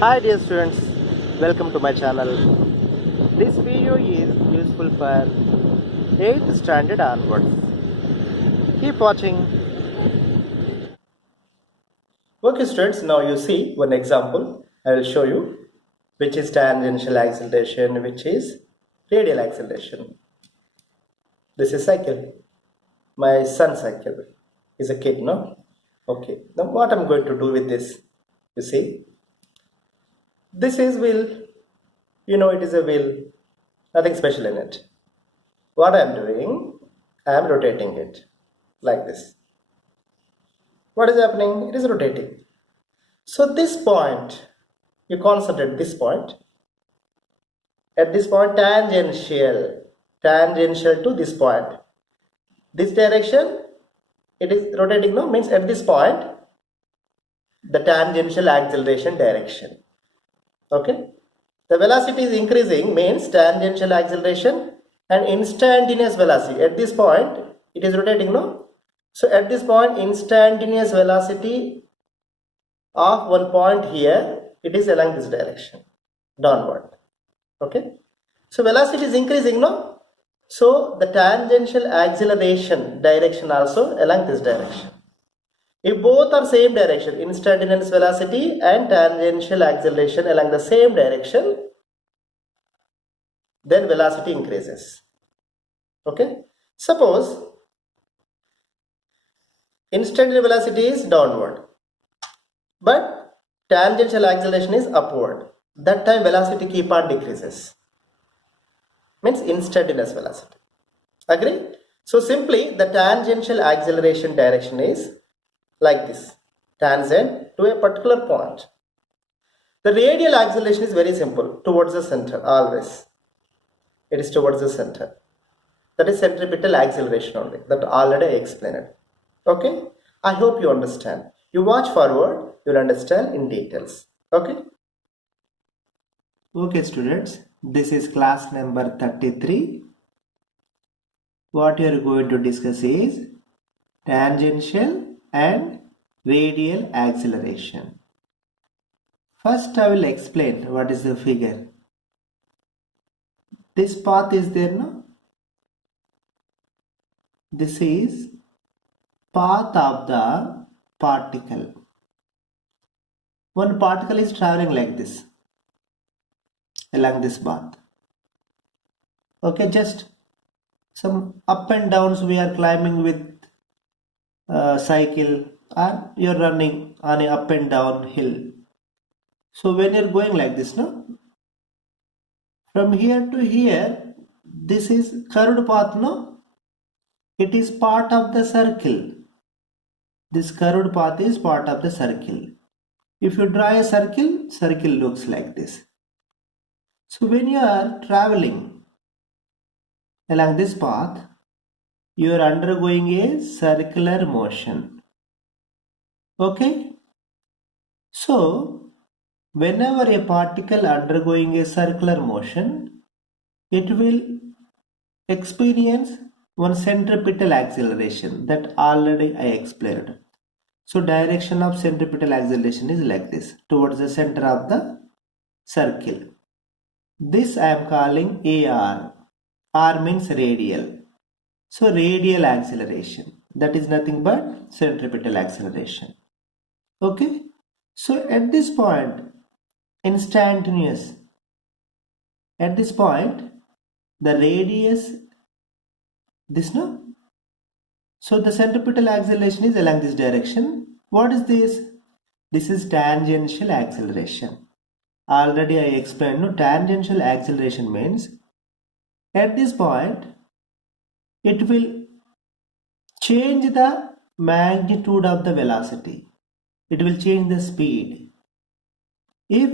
Hi dear students, welcome to my channel. This video is useful for 8th standard onwards. Keep watching. Okay students, now you see one example. I will show you which is tangential acceleration, which is radial acceleration. This is cycle. My son's cycle. He's a kid, no? Okay, now what I'm going to do with this, you see? This is wheel. It is a wheel. Nothing special in it. What I am doing, I am rotating it like this. What is happening? It is rotating. So this point, you concentrate this point. At this point, tangential to this point. This direction, it is rotating, no? Means at this point, the tangential acceleration direction. Okay? The velocity is increasing, means tangential acceleration and instantaneous velocity. At this point, it is rotating, no? So at this point, instantaneous velocity of one point here, it is along this direction, downward. Okay? So velocity is increasing, no? So the tangential acceleration direction also along this direction. If both are same direction, instantaneous velocity and tangential acceleration along the same direction, then velocity increases. Okay? Suppose instantaneous velocity is downward, but tangential acceleration is upward. That time velocity keep on decreases. Means instantaneous velocity. Agree? So simply the tangential acceleration direction is like this. Tangent to a particular point. The radial acceleration is very simple. Towards the center always. It is towards the center. That is centripetal acceleration only. That already I explained. Okay? I hope you understand. You watch forward, you will understand in details. Okay? Okay students, this is class number 33. What you are going to discuss is tangential and radial acceleration. First I will explain what is the figure. This path is there, no? This is path of the particle. One particle is traveling like this, along this path. Okay, just some up and downs we are climbing with cycle, or you are running on a up and down hill. So when you are going like this, no? From here to here, this is curved path, no? It is part of the circle. This curved path is part of the circle. If you draw a circle, circle looks like this. So when you are traveling along this path, you are undergoing a circular motion. Okay? So whenever a particle undergoing a circular motion, it will experience one centripetal acceleration that already I explained. So direction of centripetal acceleration is like this, towards the center of the circle. This I am calling AR. R means radial. So radial acceleration, that is nothing but centripetal acceleration. Okay? So at this point, instantaneous. At this point, the radius, this, no? So the centripetal acceleration is along this direction. What is this? This is tangential acceleration. Already I explained, no? Tangential acceleration means at this point it will change the magnitude of the velocity. It will change the speed. If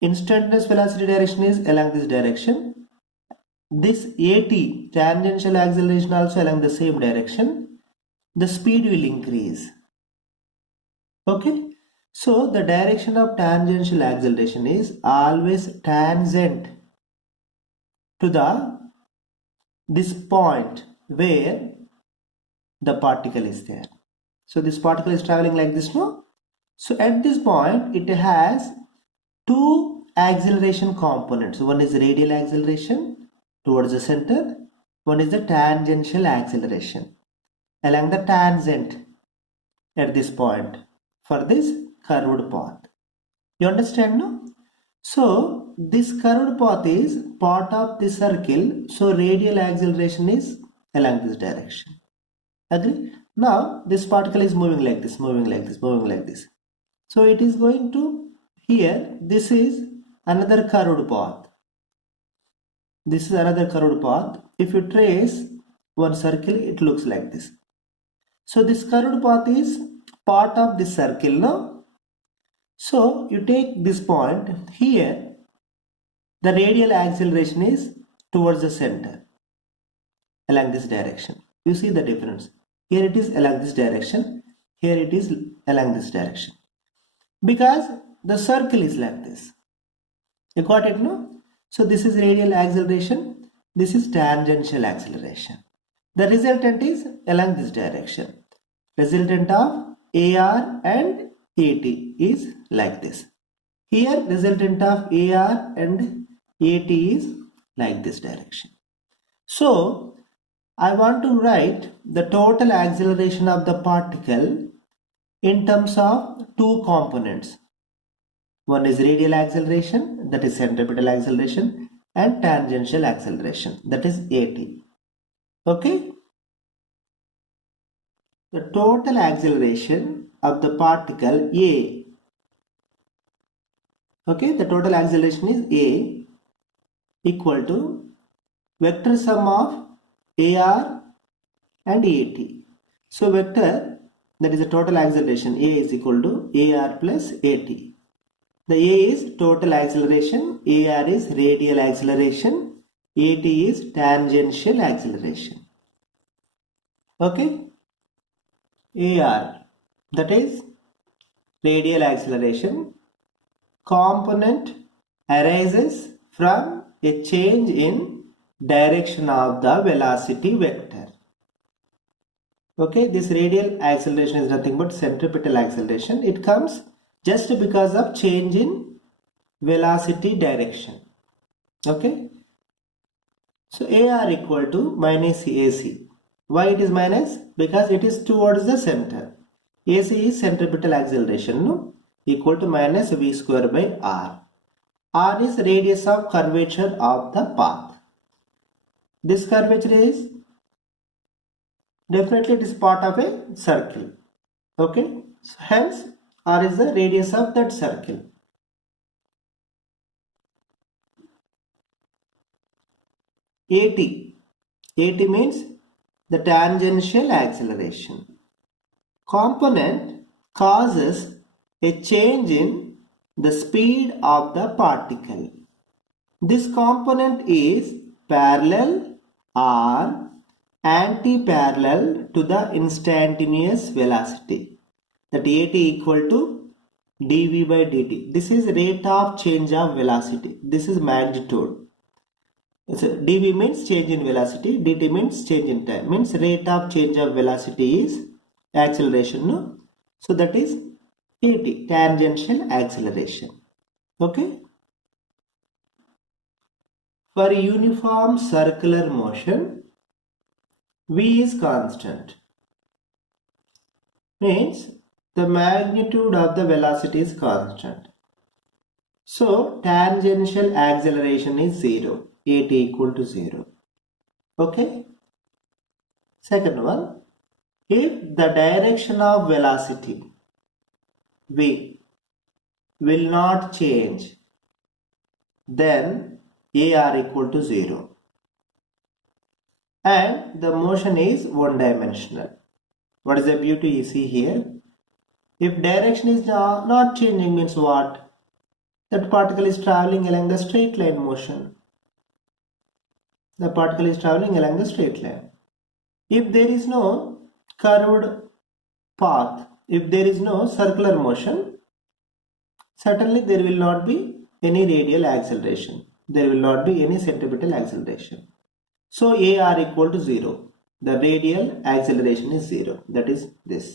instantaneous velocity direction is along this direction, this AT, tangential acceleration, also along the same direction, the speed will increase. Okay? So the direction of tangential acceleration is always tangent to this point where the particle is there. So this particle is traveling like this, no? So at this point, it has two acceleration components. One is radial acceleration towards the center. One is the tangential acceleration along the tangent at this point for this curved path. You understand, no? So this curved path is part of the circle. So radial acceleration is along this direction. Agree? Now this particle is moving like this, moving like this, moving like this. So it is going to here. This is another curved path. This is another curved path. If you trace one circle, it looks like this. So this curved path is part of this circle now. So you take this point here. The radial acceleration is towards the center along this direction. You see the difference. Here it is along this direction. Here it is along this direction. Because the circle is like this. You got it, no? So this is radial acceleration. This is tangential acceleration. The resultant is along this direction. Resultant of AR and AT is like this. Here resultant of AR and AT is like this direction. So I want to write the total acceleration of the particle in terms of two components. One is radial acceleration, that is centripetal acceleration, and tangential acceleration, that is AT. Okay? The total acceleration of the particle A. Okay, the total acceleration is A equal to vector sum of AR and AT. So vector, that is the total acceleration, A is equal to AR plus AT. The A is total acceleration, AR is radial acceleration, AT is tangential acceleration. Okay? AR, that is radial acceleration. Component arises from a change in direction of the velocity vector. Okay, this radial acceleration is nothing but centripetal acceleration. It comes just because of change in velocity direction. Okay, so AR equal to minus AC. Why it is minus? Because it is towards the center. AC is centripetal acceleration, no? Equal to minus V square by R. R is radius of curvature of the path. This curvature is definitely it is part of a circle. Okay, so hence R is the radius of that circle. AT. AT means the tangential acceleration. Component causes a change in the speed of the particle. This component is parallel or anti-parallel to the instantaneous velocity. That AT equal to dV by dt. This is rate of change of velocity. This is magnitude. So dV means change in velocity, dt means change in time. Means rate of change of velocity is acceleration, no? So that is AT, tangential acceleration. Okay? For uniform circular motion, V is constant. Means the magnitude of the velocity is constant. So tangential acceleration is 0. AT equal to 0. Okay? Second one, if the direction of velocity V will not change, then AR equal to 0. And the motion is one dimensional. What is the beauty you see here? If direction is not changing means what? That particle is traveling along the straight line motion. The particle is traveling along the straight line. If there is no curved path, if there is no circular motion, certainly there will not be any radial acceleration. There will not be any centripetal acceleration. So AR equal to 0. The radial acceleration is 0. That is this.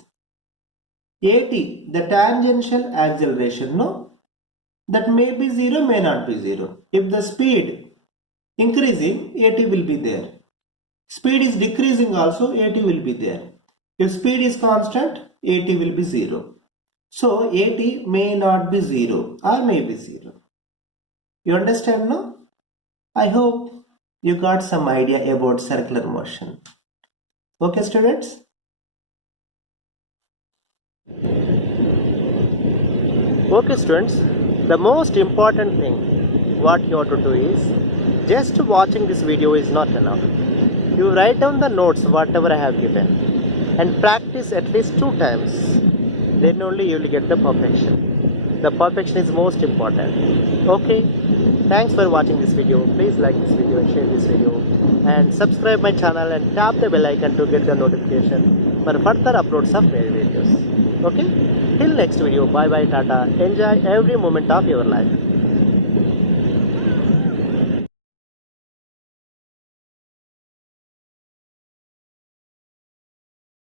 AT, the tangential acceleration, no? that may be 0, may not be 0. If the speed increasing, AT will be there. Speed is decreasing also, AT will be there. If speed is constant, AT will be 0. So AT may not be 0 or may be 0. You understand now? I hope you got some idea about circular motion. Okay, students? Okay, students, the most important thing what you have to do is, just watching this video is not enough. You write down the notes whatever I have given and practice at least 2 times. Then only you will get the perfection. The perfection is most important. Okay, thanks for watching this video. Please like this video and share this video and subscribe my channel and tap the bell icon to get the notification for further uploads of my videos. Okay, till next video, bye bye, tata. Enjoy every moment of your life.